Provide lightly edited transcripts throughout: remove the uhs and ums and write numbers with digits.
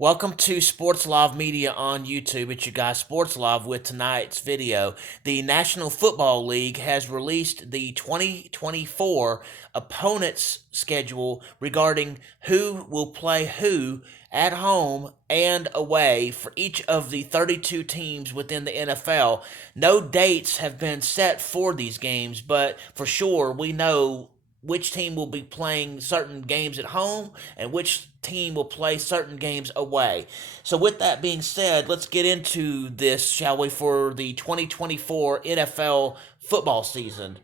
Welcome to Sports Live Media on YouTube. It's your guy Sports Live with tonight's video. The National Football League has released the 2024 opponents schedule regarding who will play who at home and away for each of the 32 teams within the NFL. No dates have been set for these games, but for sure we know which team will be playing certain games at home and which team will play certain games away. So, with that being said, let's get into this, shall we, for the 2024 NFL football season.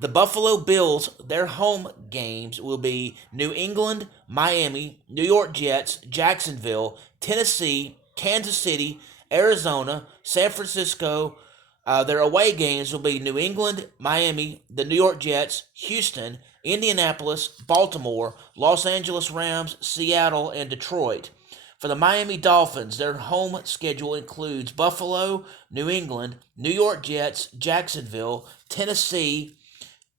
The Buffalo Bills, their home games will be New England, Miami, New York Jets, Jacksonville, Tennessee, Kansas City, Arizona, San Francisco. Their away games will be New England, Miami, the New York Jets, Houston, Indianapolis, Baltimore, Los Angeles Rams, Seattle, and Detroit. For the Miami Dolphins, their home schedule includes Buffalo, New England, New York Jets, Jacksonville, Tennessee,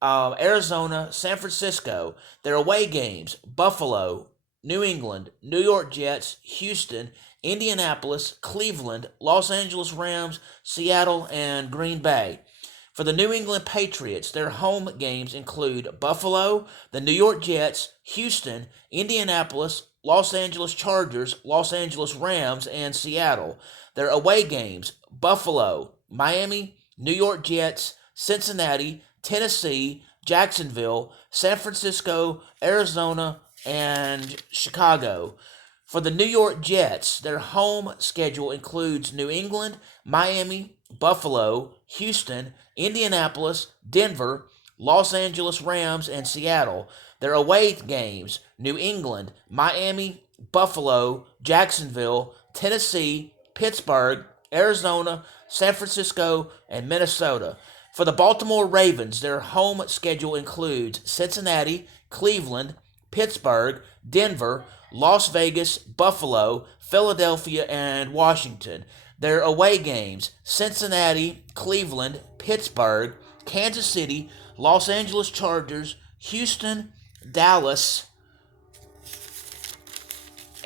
Arizona, San Francisco. Their away games Buffalo, New England, New York Jets, Houston, Indianapolis, Cleveland, Los Angeles Rams, Seattle, and Green Bay. For the New England Patriots, their home games include Buffalo, the New York Jets, Houston, Indianapolis, Los Angeles Chargers, Los Angeles Rams, and Seattle. Their away games Buffalo, Miami, New York Jets, Cincinnati, Tennessee, Jacksonville, San Francisco, Arizona, and Chicago. For the New York Jets, their home schedule includes New England, Miami, Buffalo, Houston, Indianapolis, Denver, Los Angeles Rams, and Seattle. Their away games New England, Miami, Buffalo, Jacksonville, Tennessee, Pittsburgh, Arizona, San Francisco, and Minnesota. For the Baltimore Ravens, their home schedule includes Cincinnati, Cleveland, Pittsburgh, Denver, Las Vegas, Buffalo, Philadelphia, and Washington. Their away games Cincinnati, Cleveland, Pittsburgh, Kansas City, Los Angeles Chargers, Houston, Dallas,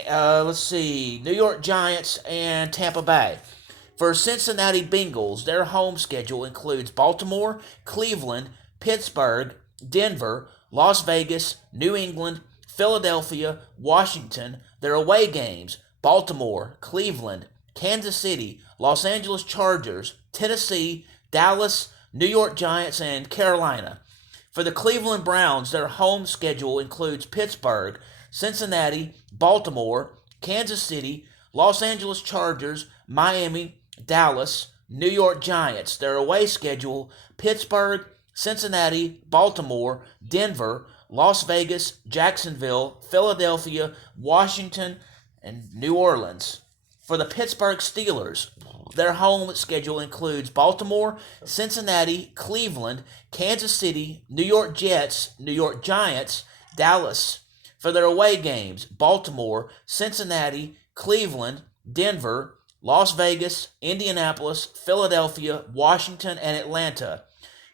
New York Giants, and Tampa Bay. For Cincinnati Bengals, their home schedule includes Baltimore, Cleveland, Pittsburgh, Denver, Las Vegas, New England, Philadelphia, Washington. Their away games Baltimore, Cleveland, Kansas City, Los Angeles Chargers, Tennessee, Dallas, New York Giants, and Carolina. For the Cleveland Browns, their home schedule includes Pittsburgh, Cincinnati, Baltimore, Kansas City, Los Angeles Chargers, Miami, Dallas, New York Giants. Their away schedule Pittsburgh, Cincinnati, Baltimore, Denver, Las Vegas, Jacksonville, Philadelphia, Washington, and New Orleans. For the Pittsburgh Steelers, their home schedule includes Baltimore, Cincinnati, Cleveland, Kansas City, New York Jets, New York Giants, Dallas. For their away games, Baltimore, Cincinnati, Cleveland, Denver, Las Vegas, Indianapolis, Philadelphia, Washington, and Atlanta.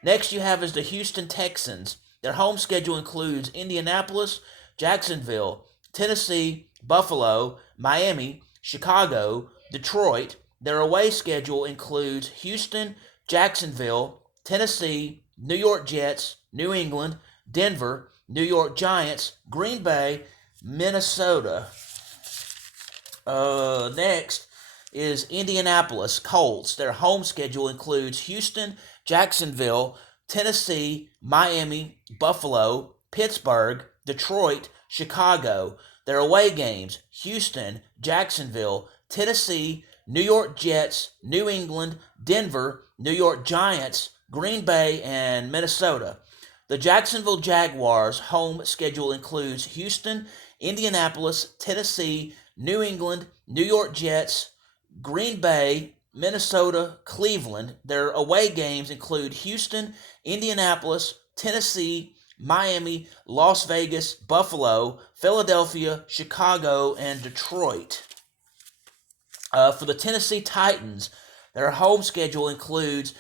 Next you have is the Houston Texans. Their home schedule includes Indianapolis, Jacksonville, Tennessee, Buffalo, Miami, Chicago, Detroit. Their away schedule includes Houston, Jacksonville, Tennessee, New York Jets, New England, Denver, New York Giants, Green Bay, Minnesota. Next is Indianapolis Colts. Their home schedule includes Houston, Jacksonville, Tennessee, Miami, Buffalo, Pittsburgh, Detroit, Chicago. Their away games Houston, Jacksonville, Tennessee, New York Jets, New England, Denver, New York Giants, Green Bay, and Minnesota. The Jacksonville Jaguars' home schedule includes Houston, Indianapolis, Tennessee, New England, New York Jets, Green Bay, Minnesota, Cleveland. Their away games include Houston, Indianapolis, Tennessee, Miami, Las Vegas, Buffalo, Philadelphia, Chicago, and Detroit. For the Tennessee Titans, their home schedule includes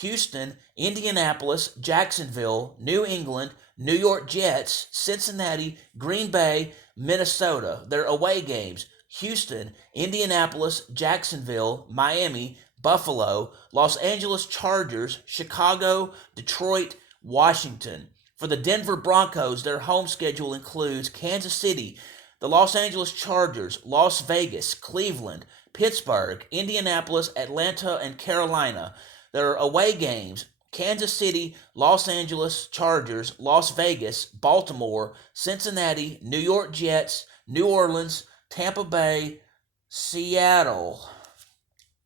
Houston, Indianapolis, Jacksonville, New England, New York Jets, Cincinnati, Green Bay, Minnesota. Their away games Houston, Indianapolis, Jacksonville, Miami, Buffalo, Los Angeles Chargers, Chicago, Detroit, Washington. For the Denver Broncos, their home schedule includes Kansas City, the Los Angeles Chargers, Las Vegas, Cleveland, Pittsburgh, Indianapolis, Atlanta, and Carolina. Their away games: Kansas City, Los Angeles Chargers, Las Vegas, Baltimore, Cincinnati, New York Jets, New Orleans, Tampa Bay, Seattle.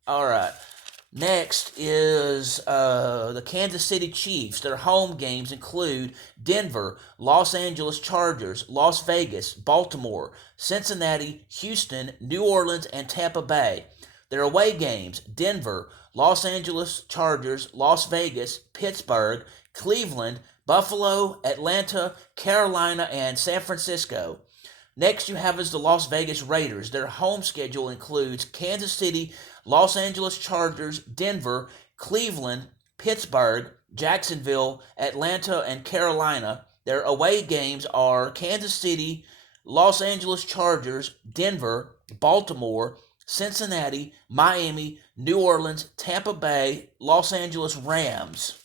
All right. Next is the Kansas City Chiefs. Their home games include Denver, Los Angeles Chargers, Las Vegas, Baltimore, Cincinnati, Houston, New Orleans, and Tampa Bay. Their away games: Denver, Los Angeles Chargers, Las Vegas, Pittsburgh, Cleveland, Buffalo, Atlanta, Carolina, and San Francisco. Next you have is the Las Vegas Raiders. Their home schedule includes Kansas City, Los Angeles Chargers, Denver, Cleveland, Pittsburgh, Jacksonville, Atlanta, and Carolina. Their away games are Kansas City, Los Angeles Chargers, Denver, Baltimore, Cincinnati, Miami, New Orleans, Tampa Bay, Los Angeles Rams.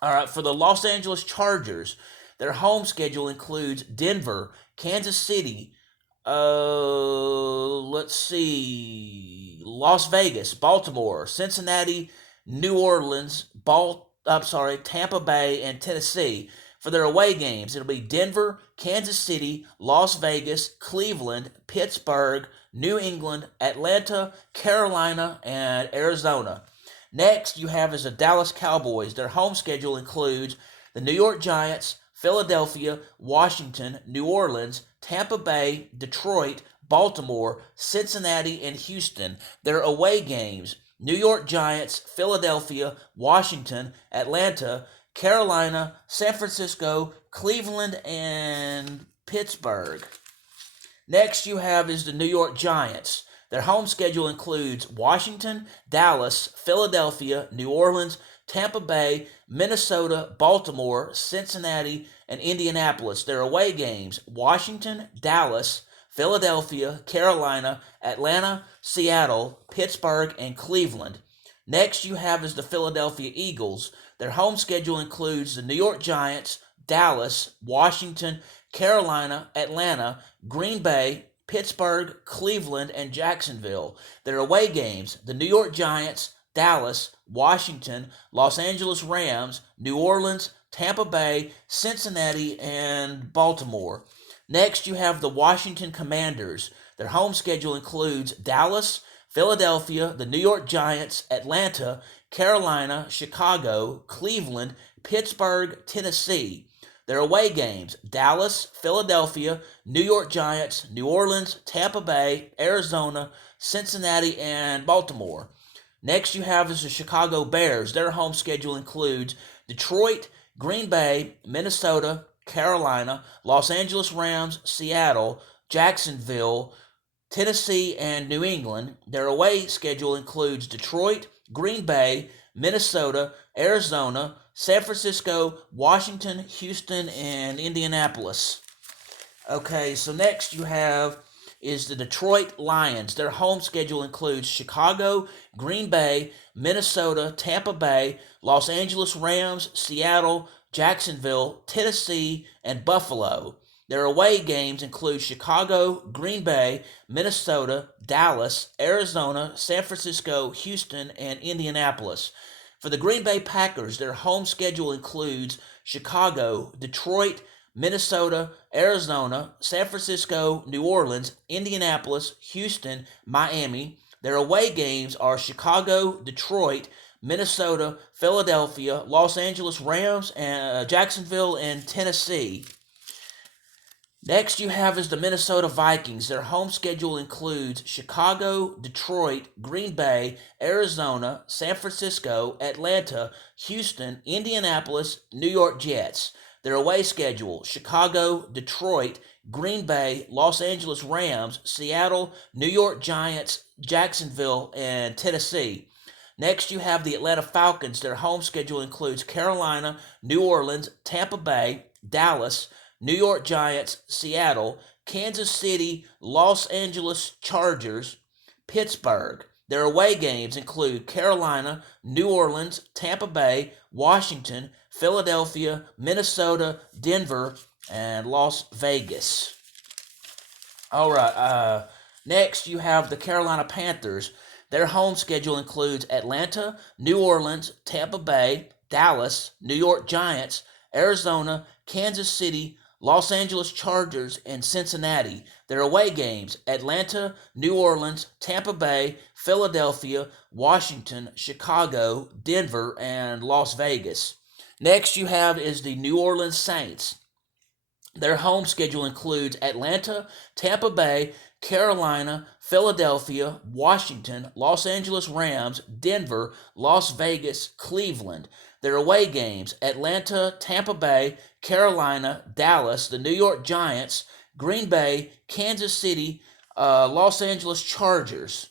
All right, for the Los Angeles Chargers, their home schedule includes Denver, Kansas City, Las Vegas, Baltimore, Cincinnati, New Orleans, Tampa Bay, and Tennessee. For their away games, it'll be Denver, Kansas City, Las Vegas, Cleveland, Pittsburgh, New England, Atlanta, Carolina, and Arizona. Next, you have is the Dallas Cowboys. Their home schedule includes the New York Giants, Philadelphia, Washington, New Orleans, Tampa Bay, Detroit, Baltimore, Cincinnati, and Houston. Their away games: New York Giants, Philadelphia, Washington, Atlanta, Carolina, San Francisco, Cleveland, and Pittsburgh. Next you have is the New York Giants. Their home schedule includes Washington, Dallas, Philadelphia, New Orleans, Tampa Bay, Minnesota, Baltimore, Cincinnati, and Indianapolis. Their away games: Washington, Dallas, Philadelphia, Carolina, Atlanta, Seattle, Pittsburgh, and Cleveland. Next you have is the Philadelphia Eagles. Their home schedule includes the New York Giants, Dallas, Washington, Carolina, Atlanta, Green Bay, Pittsburgh, Cleveland, and Jacksonville. Their away games: the New York Giants, Dallas, Washington, Los Angeles Rams, New Orleans, Tampa Bay, Cincinnati, and Baltimore. Next, you have the Washington Commanders. Their home schedule includes Dallas, Philadelphia, the New York Giants, Atlanta, Carolina, Chicago, Cleveland, Pittsburgh, Tennessee. Their away games: Dallas, Philadelphia, New York Giants, New Orleans, Tampa Bay, Arizona, Cincinnati, and Baltimore. Next you have is the Chicago Bears. Their home schedule includes Detroit, Green Bay, Minnesota, Carolina, Los Angeles Rams, Seattle, Jacksonville, Tennessee, and New England. Their away schedule includes Detroit, Green Bay, Minnesota, Arizona, San Francisco, Washington, Houston, and Indianapolis. Okay, so next you have is the Detroit Lions. Their home schedule includes Chicago, Green Bay, Minnesota, Tampa Bay, Los Angeles Rams, Seattle, Jacksonville, Tennessee, and Buffalo. Their away games include Chicago, Green Bay, Minnesota, Dallas, Arizona, San Francisco, Houston, and Indianapolis. For the Green Bay Packers, their home schedule includes Chicago, Detroit, Minnesota, Arizona, San Francisco, New Orleans, Indianapolis, Houston, Miami. Their away games are Chicago, Detroit, Minnesota, Philadelphia, Los Angeles Rams, and Jacksonville, and Tennessee. Next you have is the Minnesota Vikings. Their home schedule includes Chicago, Detroit, Green Bay, Arizona, San Francisco, Atlanta, Houston, Indianapolis, New York Jets. Their away schedule: Chicago, Detroit, Green Bay, Los Angeles Rams, Seattle, New York Giants, Jacksonville, and Tennessee. Next you have the Atlanta Falcons. Their home schedule includes Carolina, New Orleans, Tampa Bay, Dallas, New York Giants, Seattle, Kansas City, Los Angeles Chargers, Pittsburgh. Their away games include Carolina, New Orleans, Tampa Bay, Washington, Philadelphia, Minnesota, Denver, and Las Vegas. All right. Next, you have the Carolina Panthers. Their home schedule includes Atlanta, New Orleans, Tampa Bay, Dallas, New York Giants, Arizona, Kansas City, Los Angeles Chargers, and Cincinnati. Their away games Atlanta, New Orleans, Tampa Bay, Philadelphia, Washington, Chicago, Denver, and Las Vegas. Next, you have is the New Orleans Saints. Their home schedule includes Atlanta, Tampa Bay, Carolina, Philadelphia, Washington, Los Angeles Rams, Denver, Las Vegas, Cleveland. Their away games Atlanta, Tampa Bay, Carolina, Dallas, the New York Giants, Green Bay, Kansas City, Los Angeles Chargers.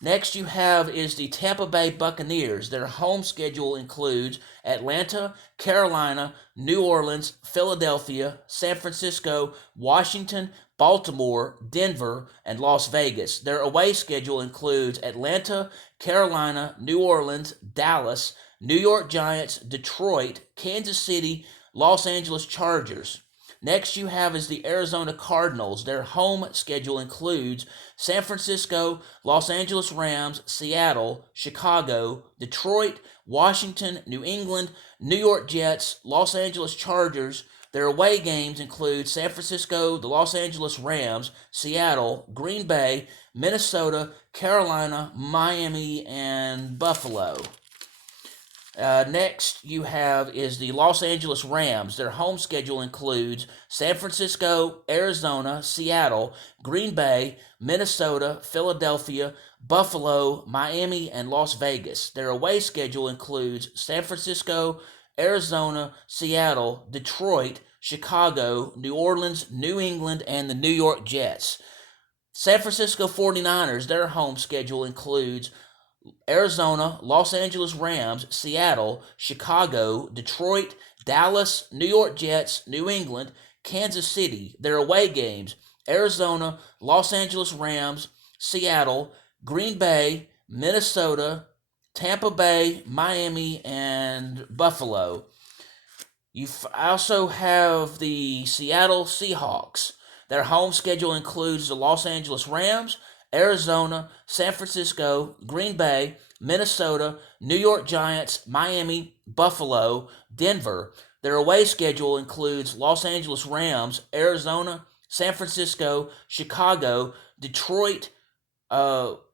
Next, you have is the Tampa Bay Buccaneers. Their home schedule includes Atlanta, Carolina, New Orleans, Philadelphia, San Francisco, Washington, Baltimore, Denver, and Las Vegas. Their away schedule includes Atlanta, Carolina, New Orleans, Dallas, New York Giants, Detroit, Kansas City, Los Angeles Chargers. Next, you have is the Arizona Cardinals. Their home schedule includes San Francisco, Los Angeles Rams, Seattle, Chicago, Detroit, Washington, New England, New York Jets, Los Angeles Chargers. Their away games include San Francisco, the Los Angeles Rams, Seattle, Green Bay, Minnesota, Carolina, Miami, and Buffalo. Next, you have is the Los Angeles Rams. Their home schedule includes San Francisco, Arizona, Seattle, Green Bay, Minnesota, Philadelphia, Buffalo, Miami, and Las Vegas. Their away schedule includes San Francisco, Arizona, Seattle, Detroit, Chicago, New Orleans, New England, and the New York Jets. San Francisco 49ers, their home schedule includes Arizona, Los Angeles Rams, Seattle, Chicago, Detroit, Dallas, New York Jets, New England, Kansas City. Their away games Arizona, Los Angeles Rams, Seattle, Green Bay, Minnesota, Tampa Bay, Miami, and Buffalo. You also have the Seattle Seahawks. Their home schedule includes the Los Angeles Rams, Arizona, San Francisco, Green Bay, Minnesota, New York Giants, Miami, Buffalo, Denver. Their away schedule includes Los Angeles Rams, Arizona, San Francisco, Chicago, Detroit, Atlanta,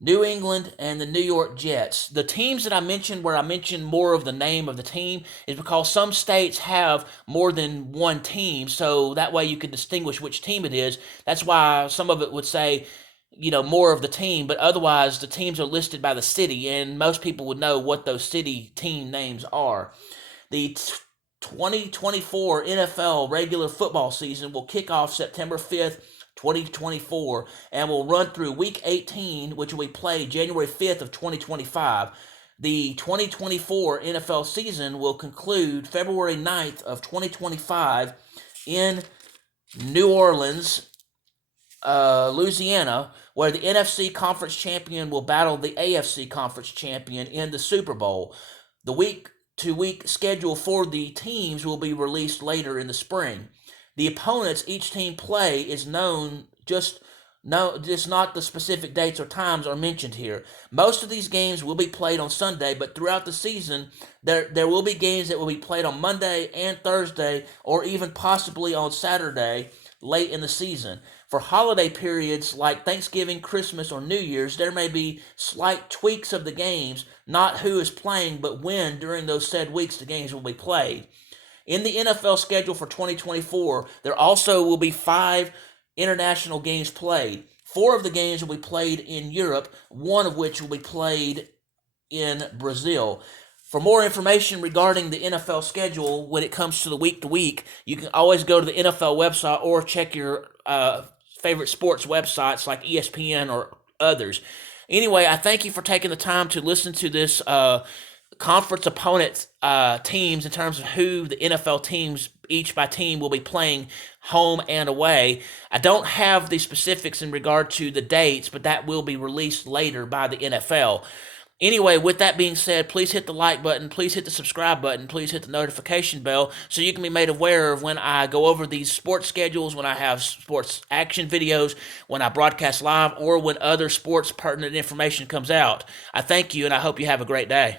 New England, and the New York Jets. The teams that I mentioned, where I mentioned more of the name of the team, is because some states have more than one team, so that way you can distinguish which team it is. That's why some of it would say, more of the team, but otherwise the teams are listed by the city, and most people would know what those city team names are. The 2024 NFL regular football season will kick off September 5th, 2024, and will run through week 18, which will be played January 5th of 2025. The 2024 NFL season will conclude February 9th of 2025 in New Orleans, Louisiana, where the NFC Conference Champion will battle the AFC Conference Champion in the Super Bowl. The week-to-week schedule for the teams will be released later in the spring. The opponents each team play is known, just not the specific dates or times are mentioned here. Most of these games will be played on Sunday, but throughout the season, there will be games that will be played on Monday and Thursday, or even possibly on Saturday late in the season. For holiday periods like Thanksgiving, Christmas, or New Year's, there may be slight tweaks of the games, not who is playing, but when during those said weeks the games will be played. In the NFL schedule for 2024, there also will be 5 international games played. 4 of the games will be played in Europe, one of which will be played in Brazil. For more information regarding the NFL schedule when it comes to the week-to-week, you can always go to the NFL website or check your favorite sports websites like ESPN or others. Anyway, I thank you for taking the time to listen to this conference opponents teams in terms of who the NFL teams each by team will be playing home and away. I don't have the specifics in regard to the dates, but that will be released later by the NFL. Anyway, with that being said, please hit the like button, please hit the subscribe button, please hit the notification bell so you can be made aware of when I go over these sports schedules, when I have sports action videos, when I broadcast live, or when other sports pertinent information comes out. I thank you and I hope you have a great day.